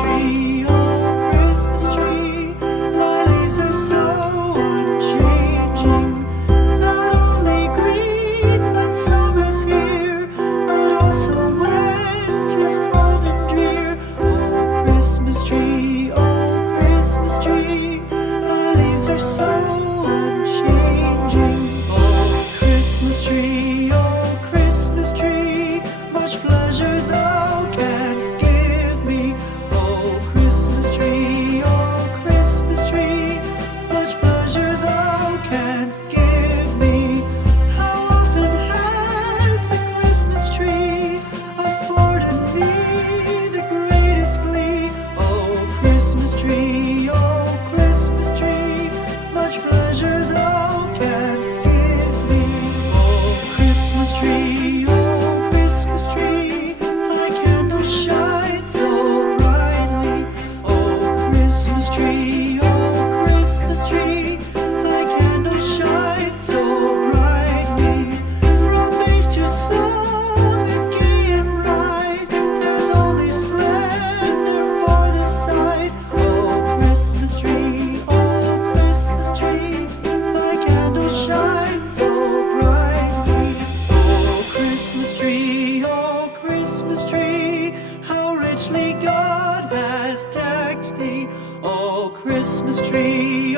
tree, oh Christmas tree, thy leaves are so unchanging. Not only green, but summer's here, but also winter's cold and drear. Oh Christmas tree, thy leaves are so unchanging. Oh Christmas tree, much pleasure thou canst give me. Oh Christmas tree, much pleasure thou canst give me. How often has the Christmas tree afforded me the greatest glee? Oh Christmas tree, much pleasure thou canst give me. Oh Christmas tree, thy candles shine so brightly. Oh Christmas tree, thy candles shine so brightly. From base to summit, gay and bright, there's only splendor for the sight. Oh Christmas tree, thy candles shine so brightly. Oh Christmas tree, how richly God has decked thee. Oh Christmas tree,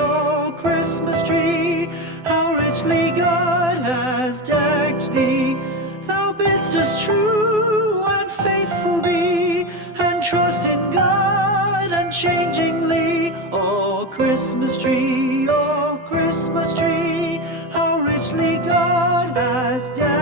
how richly God has decked thee. Thou bidst us true and faithful be, and trust in God unchangingly. Oh Christmas tree, how richly God has decked